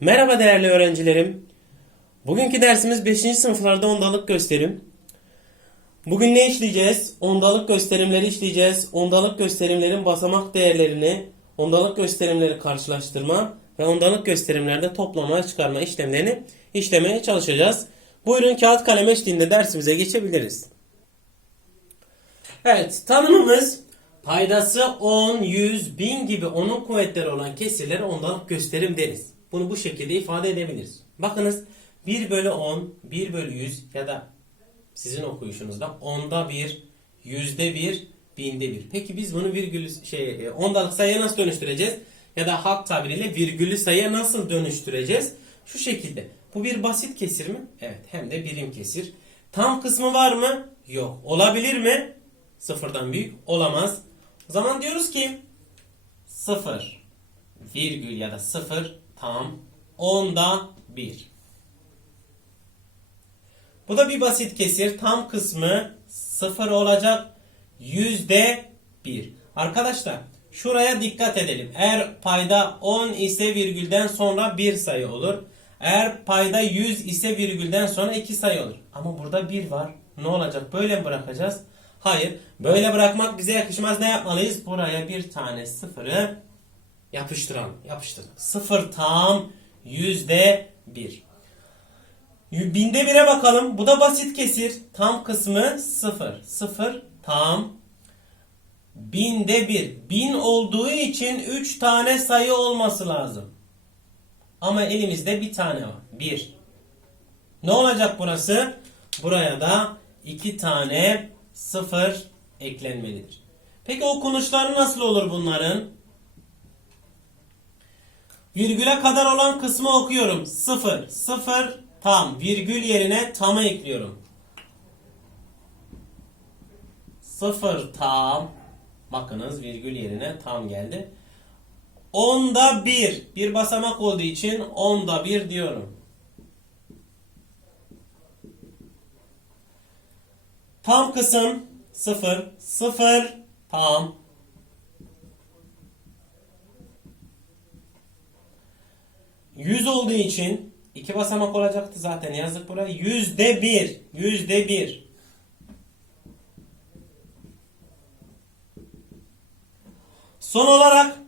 Merhaba değerli öğrencilerim. Bugünkü dersimiz 5. sınıflarda ondalık gösterim. Bugün ne işleyeceğiz? Ondalık gösterimleri işleyeceğiz. Ondalık gösterimlerin basamak değerlerini, ondalık gösterimleri karşılaştırma ve ondalık gösterimlerde toplama çıkarma işlemlerini işlemeye çalışacağız. Buyurun kağıt kalem eşliğinde dersimize geçebiliriz. Evet, tanımımız paydası 10, 100, 1000 gibi onun kuvvetleri olan kesirlere ondalık gösterim deriz. Bunu bu şekilde ifade edebiliriz. Bakınız 1 bölü 10, 1 bölü 100 ya da sizin okuyuşunuzda onda 1, yüzde 1, binde 1. Peki biz bunu virgül şey e, ondalık sayıya nasıl dönüştüreceğiz? Ya da halk tabiriyle virgüllü sayıya nasıl dönüştüreceğiz? Şu şekilde. Bu bir basit kesir mi? Evet. Hem de birim kesir. Tam kısmı var mı? Yok. Olabilir mi? Sıfırdan büyük. Olamaz. O zaman diyoruz ki sıfır virgül ya da sıfır tam onda bir. Bu da bir basit kesir. Tam kısmı sıfır olacak. Yüzde bir. Arkadaşlar şuraya dikkat edelim. Eğer payda 10 ise virgülden sonra bir sayı olur. Eğer payda 100 ise virgülden sonra iki sayı olur. Ama burada bir var. Ne olacak? Böyle mi bırakacağız? Hayır. Böyle bırakmak bize yakışmaz. Ne yapmalıyız? Buraya bir tane sıfırı yapıştıralım. Yapıştıralım. Sıfır tam yüzde bir. Binde bire bakalım. Bu da basit kesir. Tam kısmı sıfır. Sıfır tam binde bir. Bin olduğu için üç tane sayı olması lazım. Ama elimizde bir tane var. Bir. Ne olacak burası? Buraya da iki tane sıfır eklenmelidir. Peki okunuşları nasıl olur bunların? Virgüle kadar olan kısmı okuyorum. Sıfır. Sıfır tam. Virgül yerine tamı ekliyorum. Sıfır tam. Bakınız virgül yerine tam geldi. Onda bir. Bir basamak olduğu için onda bir diyorum. Tam kısım sıfır. Sıfır tam. Yüz olduğu için iki basamak olacaktı zaten yazdık buraya. Yüzde bir. Yüzde bir. Son olarak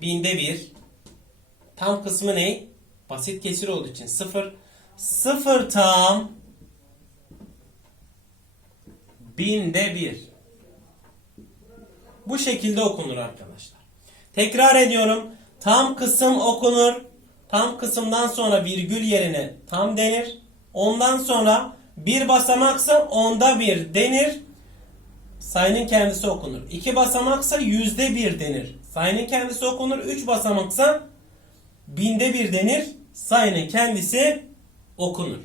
binde bir. Tam kısmı ne? Basit kesir olduğu için sıfır. Sıfır tam binde bir. Bu şekilde okunur arkadaşlar. Tekrar ediyorum. Tam kısım okunur. Tam kısımdan sonra virgül yerine tam denir. Ondan sonra bir basamaksa onda bir denir. Sayının kendisi okunur. İki basamaksa yüzde bir denir. Sayının kendisi okunur. Üç basamaksa binde bir denir. Sayının kendisi okunur.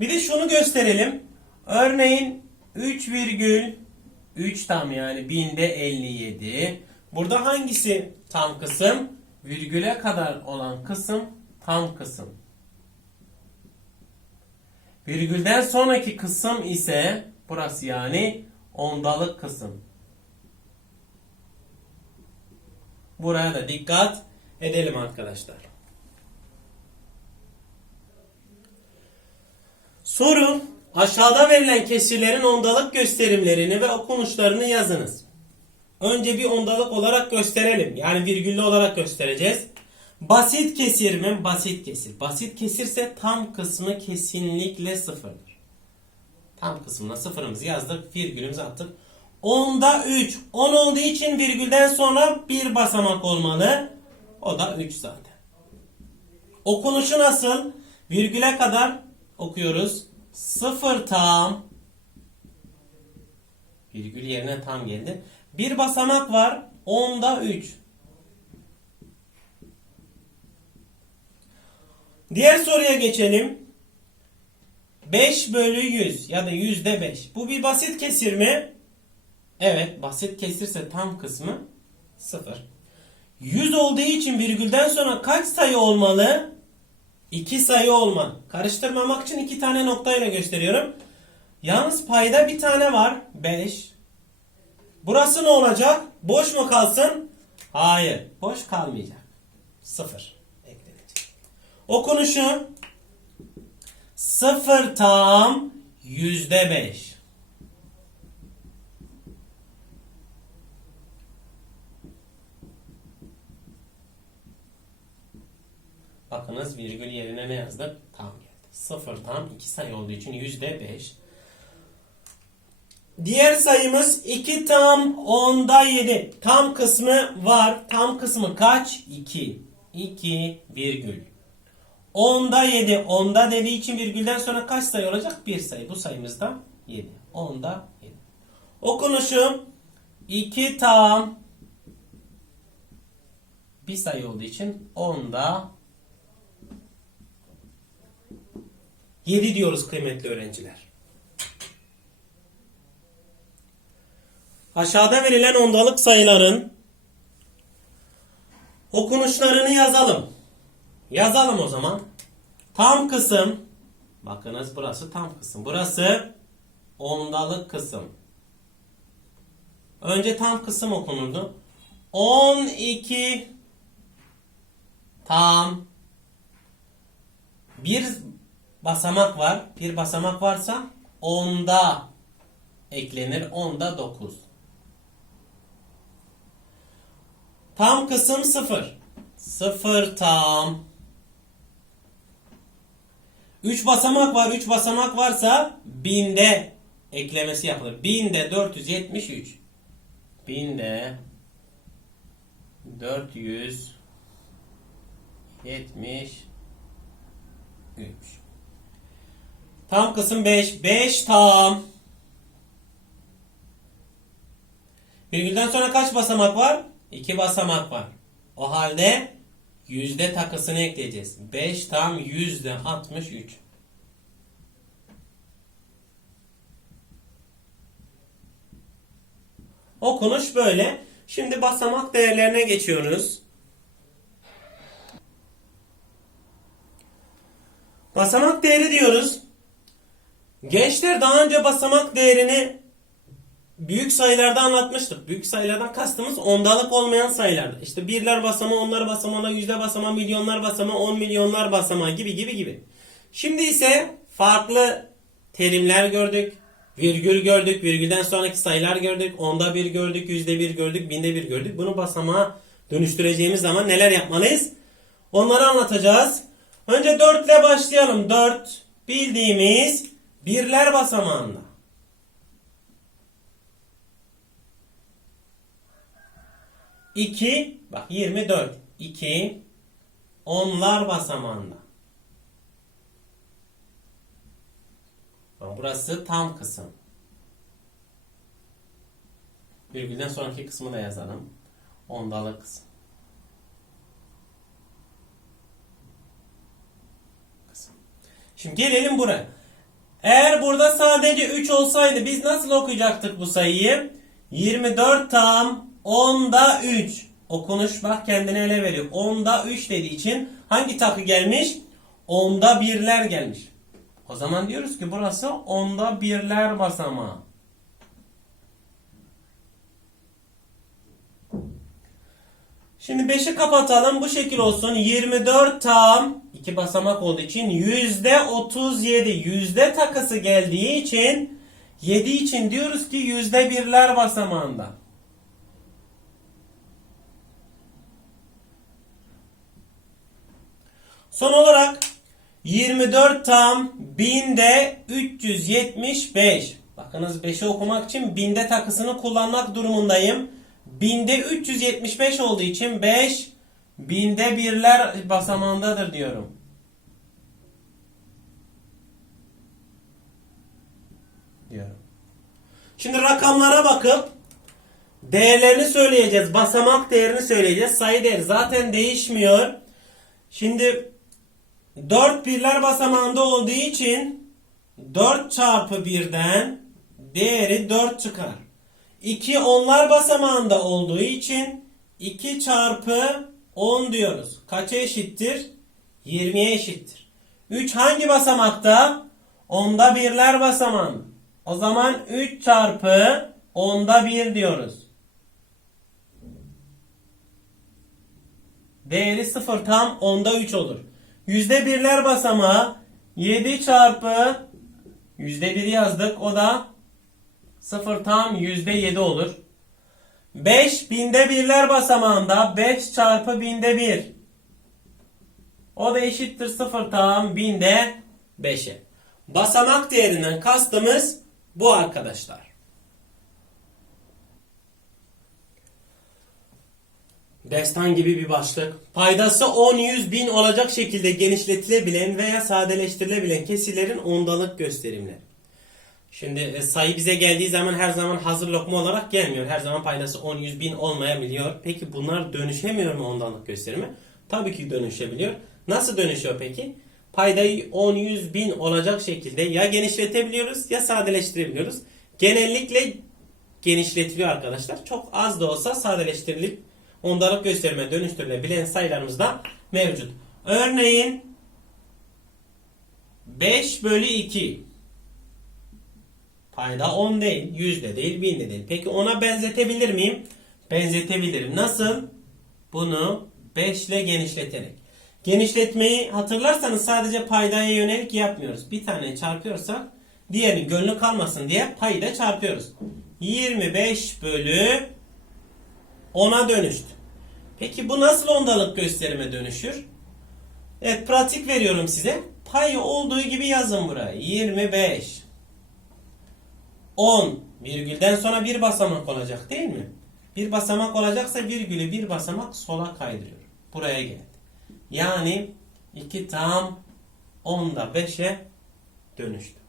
Bir de şunu gösterelim. Örneğin 3,3 tam yani binde 57. Burada hangisi tam kısım? Virgüle kadar olan kısım tam kısım. Virgülden sonraki kısım ise burası yani ondalık kısım. Buraya da dikkat edelim arkadaşlar. Soru aşağıda verilen kesirlerin ondalık gösterimlerini ve okunuşlarını yazınız. Önce bir ondalık olarak gösterelim. Yani virgüllü olarak göstereceğiz. Basit kesir mi? Basit kesir. Basit kesirse tam kısmı kesinlikle sıfırdır. Tam kısmına sıfırımızı yazdık. Virgülümüzü attık. Onda 3. 10 olduğu için virgülden sonra bir basamak olmalı. O da 3 zaten. Okunuşu nasıl? Virgüle kadar okuyoruz. Sıfır tam. Virgül yerine tam geldi. Bir basamak var. Onda 3. Diğer soruya geçelim. 5 bölü 100 ya da yüzde 5. Bu bir basit kesir mi? Evet basit kesirse tam kısmı 0. 100 olduğu için virgülden sonra kaç sayı olmalı? 2 sayı olmalı. Karıştırmamak için 2 tane noktayla gösteriyorum. Yalnız payda bir tane var. 5. Burası ne olacak? Boş mu kalsın? Hayır. Boş kalmayacak. 0 eklenecek. Okunuşu 0 tam yüzde 5. Bakınız virgül yerine ne yazdık? Tam geldi. 0 tam 2 sayı olduğu için yüzde 5. Diğer sayımız 2 tam onda 7. Tam kısmı var. Tam kısmı kaç? 2. 2 virgül. Onda 7. Onda dediği için virgülden sonra kaç sayı olacak? Bir sayı. Bu sayımız da 7. Onda 7. Okunuşu 2 tam bir sayı olduğu için onda 7 diyoruz kıymetli öğrenciler. Aşağıda verilen ondalık sayıların okunuşlarını yazalım. Yazalım o zaman. Tam kısım bakınız burası tam kısım. Burası ondalık kısım. Önce tam kısım okunurdu. 12 tam bir basamak var. Bir basamak varsa onda eklenir. Onda 9. Tam kısım 0. 0 tam. 3 basamak var. 3 basamak varsa binde eklemesi yapılır. Binde 473. Binde 473. Tam kısım 5. 5 tam. Virgülden sonra kaç basamak var? 2 basamak var. O halde yüzde takısını ekleyeceğiz. 5 tam yüzde 63. Okunuş böyle. Şimdi basamak değerlerine geçiyoruz. Basamak değeri diyoruz. Gençler daha önce basamak değerini büyük sayılarda anlatmıştık. Büyük sayılardan kastımız ondalık olmayan sayılardı. İşte birler basamağı, onlar basamağı, yüzde basamağı, milyonlar basamağı, on milyonlar basamağı gibi gibi gibi. Şimdi ise farklı terimler gördük. Virgül gördük. Virgülden sonraki sayılar gördük. Onda bir gördük. Yüzde bir gördük. Binde bir gördük. Bunu basamağa dönüştüreceğimiz zaman neler yapmalıyız? Onları anlatacağız. Önce 4 ile başlayalım. 4 bildiğimiz birler basamağında. İki, bak 24. 2 onlar basamağında. Burası tam kısım. Virgülden sonraki kısmı da yazalım. Ondalık kısım. Kısım. Şimdi gelelim buraya. Eğer burada sadece 3 olsaydı biz nasıl okuyacaktık bu sayıyı? 24 tam 10'da 3. Okunuş bak kendine ele veriyor. 10'da 3 dediği için hangi takı gelmiş? 10'da birler gelmiş. O zaman diyoruz ki burası 10'da birler basamağı. Şimdi 5'i kapatalım. Bu şekil olsun. 24 tam 2 basamak olduğu için yüzde 37 yüzde takısı geldiği için 7 için diyoruz ki yüzde birler basamağında. Son olarak 24 tam binde 375. Bakınız 5'i okumak için binde takısını kullanmak durumundayım. Binde 375 olduğu için 5 binde birler basamağındadır diyorum. Diyorum. Şimdi rakamlara bakıp değerlerini söyleyeceğiz. Basamak değerini söyleyeceğiz. Sayı değeri zaten değişmiyor. Şimdi 4 birler basamağında olduğu için 4 çarpı 1'den değeri 4 çıkar. 2 onlar basamağında olduğu için 2 çarpı 10 diyoruz. Kaça eşittir? 20'ye eşittir. 3 hangi basamakta? Onda birler basamağında. O zaman 3 çarpı onda 1 diyoruz. Değeri 0 tam onda 3 olur. Yüzde birler basamağı 7 çarpı yüzde 1 yazdık. O da 0 tam yüzde 7 olur. 5 binde birler basamağında 5 çarpı binde 1. O da eşittir 0 tam binde 5'e. Basamak değerinden kastımız bu arkadaşlar. Destan gibi bir başlık. Paydası 10, 100, 1000 olacak şekilde genişletilebilen veya sadeleştirilebilen kesirlerin ondalık gösterimleri. Şimdi e, sayı bize geldiği zaman her zaman hazır lokma olarak gelmiyor. Her zaman paydası 10, 100, 1000 olmayabiliyor. Peki bunlar dönüşemiyor mu ondalık gösterimi? Tabii ki dönüşebiliyor. Nasıl dönüşüyor peki? Paydayı 10, 100, 1000 olacak şekilde ya genişletebiliyoruz ya sadeleştirebiliyoruz. Genellikle genişletiliyor arkadaşlar. Çok az da olsa sadeleştirilip ondalık gösterime dönüştürülebilen sayılarımız da mevcut. Örneğin 5 bölü 2 Payda 10 değil, 100 de değil, 1000 de değil. Peki ona benzetebilir miyim? Benzetebilirim. Nasıl? Bunu 5 ile genişleterek. Genişletmeyi hatırlarsanız sadece paydaya yönelik yapmıyoruz. Bir tane çarpıyorsak diğerinin gönlü kalmasın diye payda çarpıyoruz. 25 bölü 10'a dönüştü. Peki bu nasıl ondalık gösterime dönüşür? Evet pratik veriyorum size. Payı olduğu gibi yazın buraya. 25 10 virgülden sonra bir basamak olacak değil mi? Bir basamak olacaksa virgülü bir basamak sola kaydırıyor. Buraya geldi. Yani 2 tam 10'da 5'e dönüştü.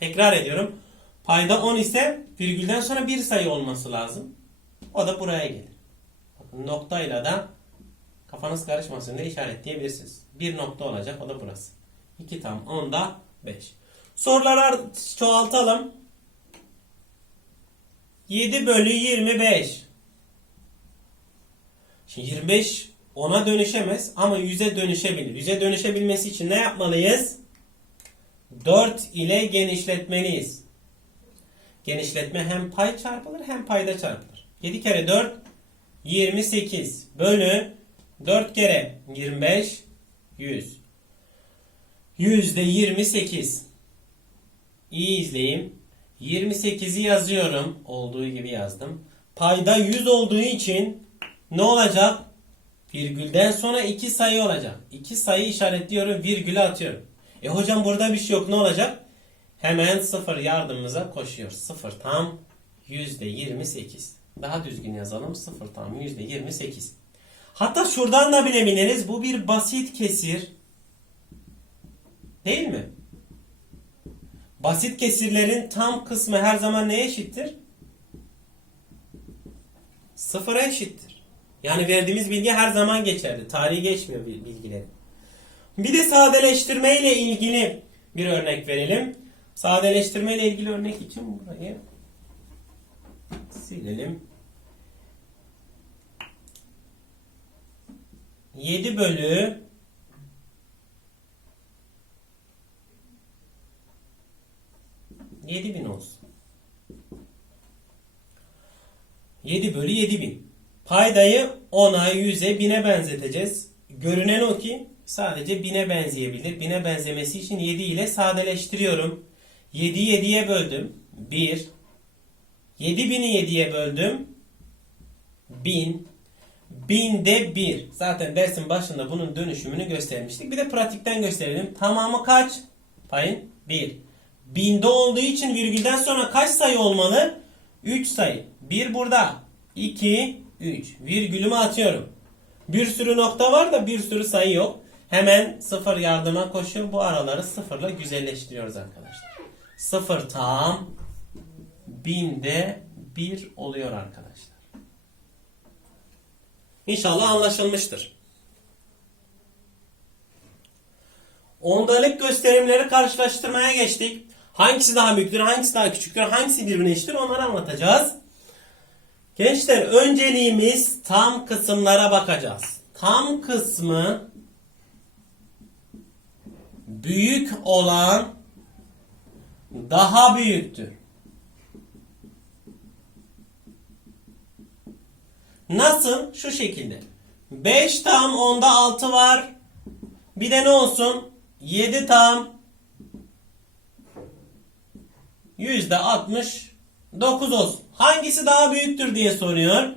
Tekrar ediyorum. Payda 10 ise virgülden sonra bir sayı olması lazım. O da buraya gelir. Noktayla da kafanız karışmasın diye işaretleyebilirsiniz. Bir nokta olacak o da burası. 2 tam 10'da 5. Soruları çoğaltalım. 7 bölü 25. Şimdi 25 10'a dönüşemez ama 100'e dönüşebilir. 100'e dönüşebilmesi için ne yapmalıyız? 4 ile genişletmeliyiz. Genişletme hem pay çarpılır hem payda çarpılır. 7 kere 4 28 bölü 4 kere 25 100. Yüzde 28. İyi izleyin. 28'i yazıyorum. Olduğu gibi yazdım. Payda 100 olduğu için ne olacak? Virgülden sonra iki sayı olacak. İki sayı işaretliyorum, virgülü atıyorum. E hocam burada bir şey yok. Ne olacak? Hemen sıfır yardımımıza koşuyor. Sıfır tam yüzde 28. Daha düzgün yazalım. Sıfır tam yüzde 28. Hatta şuradan da bilebiliriz. Bu bir basit kesir. Değil mi? Basit kesirlerin tam kısmı her zaman neye eşittir? Sıfıra eşittir. Yani verdiğimiz bilgi her zaman geçerli. Tarihi geçmiyor bilgilerin. Bir de sadeleştirme ile ilgili bir örnek verelim. Sadeleştirme ile ilgili örnek için burayı silelim. 7 bölü 7000 olsun. 7 bölü 7000. Paydayı 10'a, 100'e, 1000'e benzeteceğiz. Görünen o ki sadece 1000'e benzeyebilir. 1000'e benzemesi için 7 ile sadeleştiriyorum. 7'yi 7'ye böldüm. 1. 7000'i 7'ye böldüm. 1000. 1000'de 1. Zaten dersin başında bunun dönüşümünü göstermiştik. Bir de pratikten gösterelim. Tamamı kaç? Payın 1. Binde olduğu için virgülden sonra kaç sayı olmalı? 3 sayı. 1 burada. 2, 3. Virgülümü atıyorum. Bir sürü nokta var da bir sürü sayı yok. Hemen sıfır yardıma koşuyor. Bu araları sıfırla güzelleştiriyoruz arkadaşlar. Sıfır tam binde bir oluyor arkadaşlar. İnşallah anlaşılmıştır. Ondalık gösterimleri karşılaştırmaya geçtik. Hangisi daha büyüktür, hangisi daha küçüktür, hangisi birbirine eşittir onları anlatacağız. Gençler önceliğimiz tam kısımlara bakacağız. Tam kısmı büyük olan daha büyüktür. Nasıl? Şu şekilde. 5 tam onda 6 var. Bir de ne olsun? 7 tam yüzde 69 olsun. Hangisi daha büyüktür diye soruyor.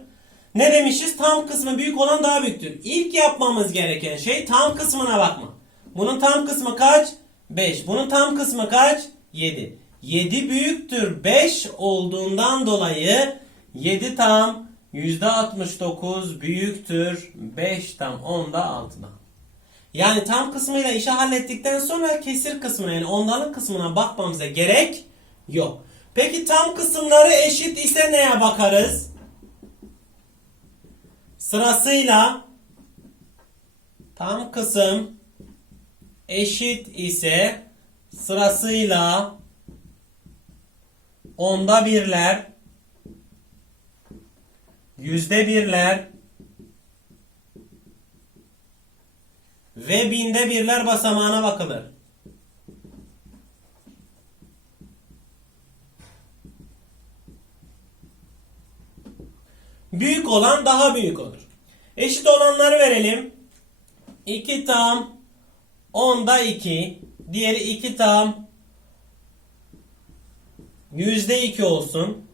Ne demişiz? Tam kısmı büyük olan daha büyüktür. İlk yapmamız gereken şey tam kısmına bakma. Bunun tam kısmı kaç? 5. Bunun tam kısmı kaç? 7. 7 büyüktür 5 olduğundan dolayı 7 tam %69 büyüktür 5 tam 10'da 6'dan. Yani tam kısmıyla işi hallettikten sonra kesir kısmına yani ondalık kısmına bakmamıza gerek yok. Peki tam kısımları eşit ise neye bakarız? Sırasıyla tam kısım eşit ise sırasıyla onda birler, yüzde birler ve binde birler basamağına bakılır. Büyük olan daha büyük olur. Eşit olanları verelim. 2 tam onda 2. Diğeri 2 tam yüzde 2 olsun.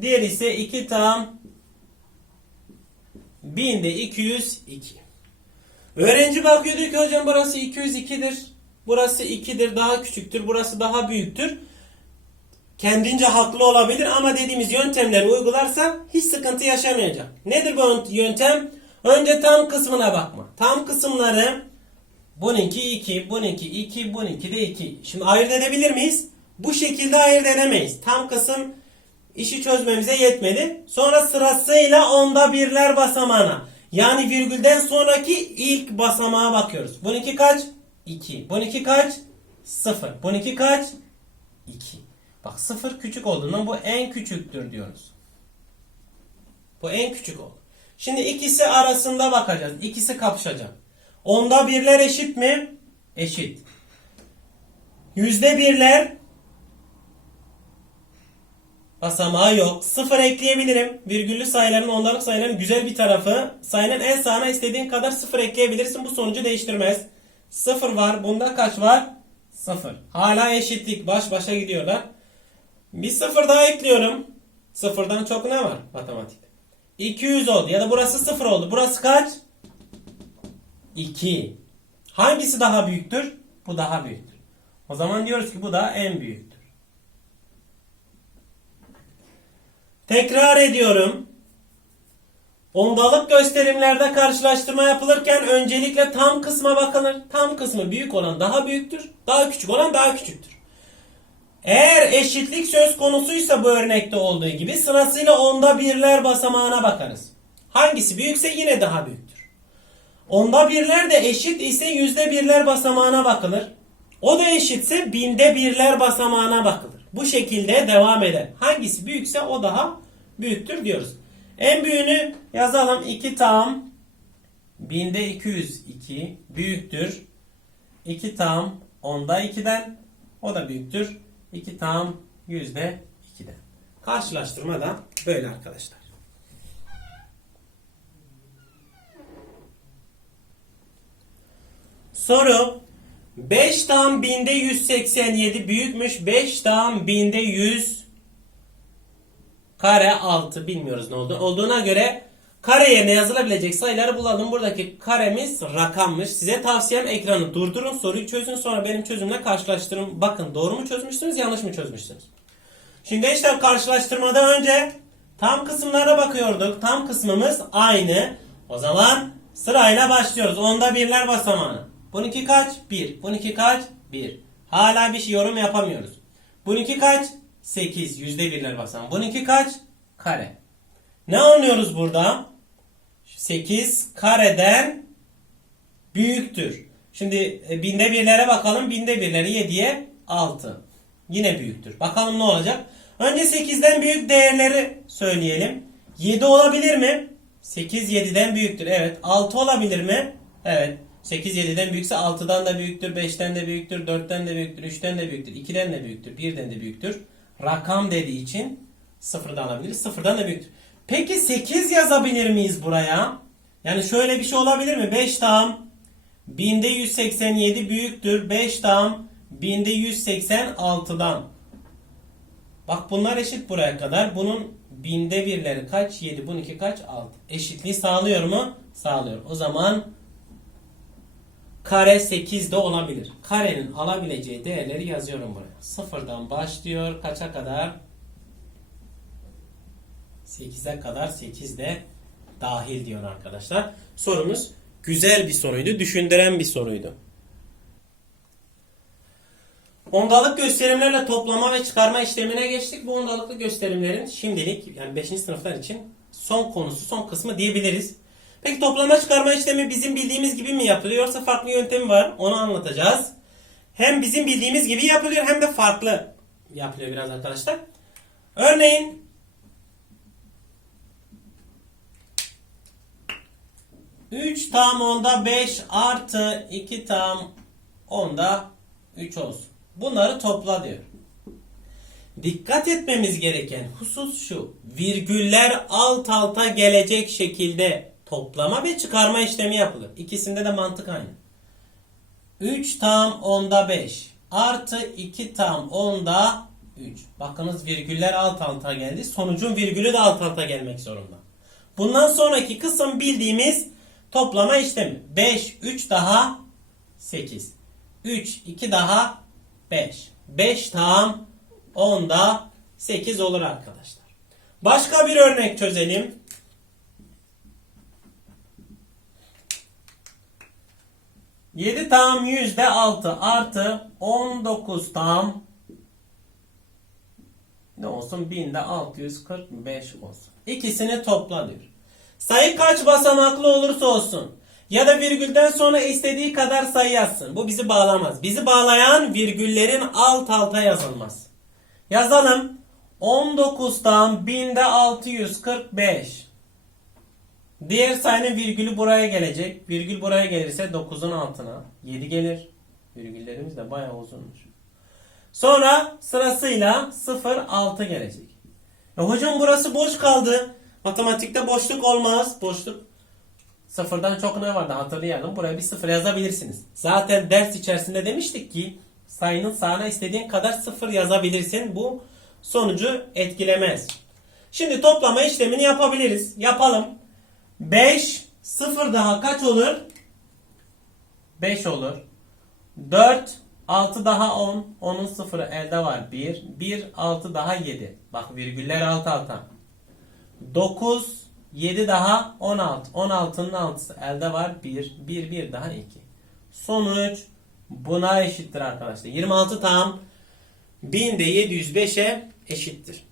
Diğeri ise 2 tam binde 202. Öğrenci bakıyor diyor ki hocam burası 202'dir. Burası 2'dir daha küçüktür. Burası daha büyüktür. Kendince haklı olabilir ama dediğimiz yöntemleri uygularsa hiç sıkıntı yaşamayacak. Nedir bu yöntem? Önce tam kısmına bakma. Tam kısımları bununki 2, bununki 2, bununki de 2. Şimdi ayırt edebilir miyiz? Bu şekilde ayırt edemeyiz. Tam kısım işi çözmemize yetmedi. Sonra sırasıyla onda birler basamağına. Yani virgülden sonraki ilk basamağa bakıyoruz. Bununki kaç? 2. Bununki kaç? 0. Bununki kaç? 2. Bak 0 küçük olduğundan bu en küçüktür diyoruz. Bu en küçük oldu. Şimdi ikisi arasında bakacağız. İkisi kapışacak. Onda birler eşit mi? Eşit. Yüzde birler basamağı yok. Sıfır ekleyebilirim. Virgüllü sayıların ondalık sayıların güzel bir tarafı. Sayının en sağına istediğin kadar sıfır ekleyebilirsin. Bu sonucu değiştirmez. Sıfır var. Bunda kaç var? Sıfır. Hala eşitlik. Baş başa gidiyorlar. Bir sıfır daha ekliyorum. Sıfırdan çok ne var matematikte? 200 oldu. Ya da burası sıfır oldu. Burası kaç? 2. Hangisi daha büyüktür? Bu daha büyüktür. O zaman diyoruz ki bu da en büyüktür. Tekrar ediyorum. Ondalık gösterimlerde karşılaştırma yapılırken öncelikle tam kısma bakılır. Tam kısmı büyük olan daha büyüktür. Daha küçük olan daha küçüktür. Eğer eşitlik söz konusuysa bu örnekte olduğu gibi sırasıyla onda birler basamağına bakarız. Hangisi büyükse yine daha büyüktür. Onda birler de eşit ise yüzde birler basamağına bakılır. O da eşitse binde birler basamağına bakılır. Bu şekilde devam eder. Hangisi büyükse o daha büyüktür diyoruz. En büyüğünü yazalım. 2 tam binde 202 büyüktür. 2 tam onda 2'den o da büyüktür. 2 tam yüzde 2'den. Karşılaştırma da böyle arkadaşlar. Soru 5 tam binde 187 büyükmüş. 5 tam binde 100 kare 6 bilmiyoruz ne oldu. Olduğuna göre kare yerine yazılabilecek sayıları bulalım. Buradaki karemiz rakammış. Size tavsiyem ekranı durdurun, soruyu çözün sonra benim çözümle karşılaştırın. Bakın doğru mu çözmüşsünüz, yanlış mı çözmüşsünüz? Şimdi işte karşılaştırmadan önce tam kısımlara bakıyorduk. Tam kısmımız aynı. O zaman sırayla başlıyoruz. Onda birler basamağına. Bununki kaç? 1. Bununki kaç? 1. Hala bir şey yorum yapamıyoruz. Bununki kaç? 8. Yüzde birler basamağı. Bununki kaç? Kare. Ne anlıyoruz burada? 8 kareden büyüktür. Şimdi e, binde birlere bakalım. Binde birleri 7'ye 6. Yine büyüktür. Bakalım ne olacak? Önce 8'den büyük değerleri söyleyelim. 7 olabilir mi? 8 7'den büyüktür. Evet. 6 olabilir mi? Evet. 8 7'den büyükse 6'dan da büyüktür, 5'ten de büyüktür, 4'ten de büyüktür, 3'ten de büyüktür, 2'den de büyüktür, 1'den de büyüktür. Rakam dediği için sıfırdan alabiliriz. Sıfırdan da büyüktür. Peki 8 yazabilir miyiz buraya? Yani şöyle bir şey olabilir mi? 5 tam binde 187 büyüktür. 5 tam binde 186'dan. Bak bunlar eşit buraya kadar. Bunun binde birleri kaç? 7. Bununki kaç? 6. Eşitliği sağlıyor mu? Sağlıyor. O zaman kare 8 de olabilir. Karenin alabileceği değerleri yazıyorum buraya. Sıfırdan başlıyor. Kaça kadar? 8'e kadar 8 de dahil diyor arkadaşlar. Sorumuz güzel bir soruydu. Düşündüren bir soruydu. Ondalık gösterimlerle toplama ve çıkarma işlemine geçtik. Bu ondalıklı gösterimlerin şimdilik yani 5. sınıflar için son konusu, son kısmı diyebiliriz. Peki toplama çıkarma işlemi bizim bildiğimiz gibi mi yapılıyor yoksa farklı yöntemi var? Onu anlatacağız. Hem bizim bildiğimiz gibi yapılıyor hem de farklı yapılıyor biraz arkadaşlar. Örneğin Üç tam onda 5 artı 2 tam onda 3 olsun. Bunları topla diyor. Dikkat etmemiz gereken husus şu. Virgüller alt alta gelecek şekilde toplama ve çıkarma işlemi yapılır. İkisinde de mantık aynı. 3 tam onda 5 artı 2 tam onda 3. Bakınız virgüller alt alta geldi. Sonucun virgülü de alt alta gelmek zorunda. Bundan sonraki kısım bildiğimiz toplama işlemi. 5, 3 daha 8. 3, 2 daha 5. 5 tam 10'da 8 olur arkadaşlar. Başka bir örnek çözelim. Yedi tam yüzde altı artı on dokuz tam ne olsun binde altı yüz kırk beş olsun. İkisini topla diyor. Sayı kaç basamaklı olursa olsun ya da virgülden sonra istediği kadar sayı yazsın. Bu bizi bağlamaz. Bizi bağlayan virgüllerin alt alta yazılmaz. Yazalım. 19'dan 1000'de 645. Diğer sayının virgülü buraya gelecek. Virgül buraya gelirse 9'un altına 7 gelir. Virgüllerimiz de bayağı uzunmuş. Sonra sırasıyla 0 6 gelecek. E hocam burası boş kaldı. Matematikte boşluk olmaz. Boşluk sıfırdan çok ne vardı hatırlayalım. Buraya bir sıfır yazabilirsiniz. Zaten ders içerisinde demiştik ki sayının sağına istediğin kadar sıfır yazabilirsin. Bu sonucu etkilemez. Şimdi toplama işlemini yapabiliriz. Yapalım. 5 0 daha kaç olur? 5 olur. 4 6 daha 10. 10'un sıfırı elde var 1. 1 6 daha 7. Bak virgüller alt alta. 9 7 daha 16. 16'nın 6'sı elde var 1. 1 1 daha 2. Sonuç buna eşittir arkadaşlar. 26 tam 1000'de 705'e eşittir.